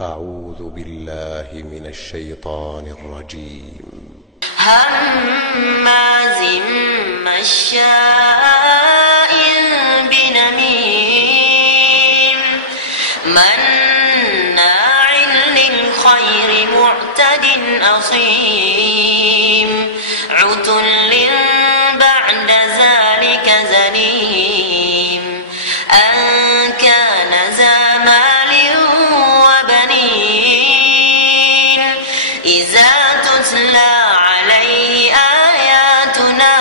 أعوذ بالله من الشيطان الرجيم. هماز مشاء بنميم مناع للخير معتد أثيم عتل بعد ذلك زنيم أن كان ذا مال وبنين إذا تتلى عليه آياتنا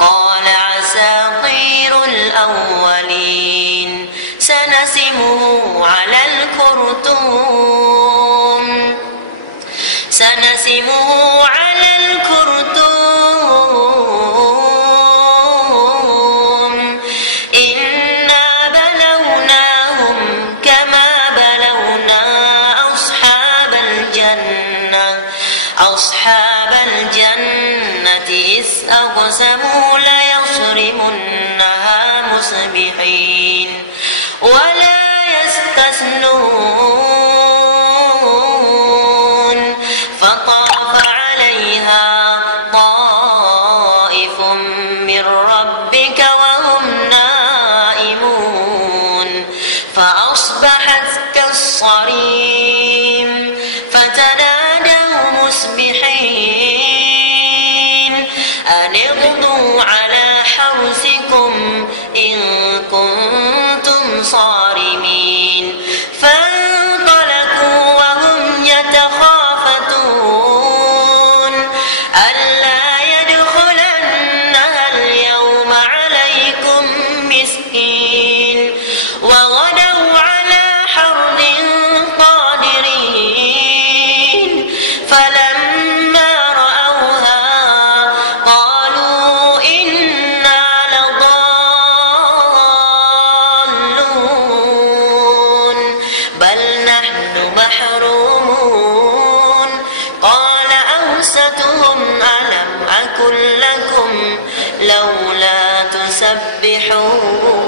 قال أساطير الأولين سنسمه على الخرطوم إنا بلوناهم كما بلونا أصحاب الجنة إذ أقسموا ليصرمنها مصبحين ولا يستثنون فطاف عليها طائف من ربك وهم نائمون فأصبحت كالصريم فتنادوا مصبحين أن اغدوا على حرثكم إن كنتم صارمين فانطلقوا وهم يتخافتون ألا يدخلنها اليوم عليكم مسكين وغدوا على حرد قادرين فلما رأوها قالوا إنا لضالون بل نحن محرومون قال أوسطهم ألم أقل لكم لولا تسبحون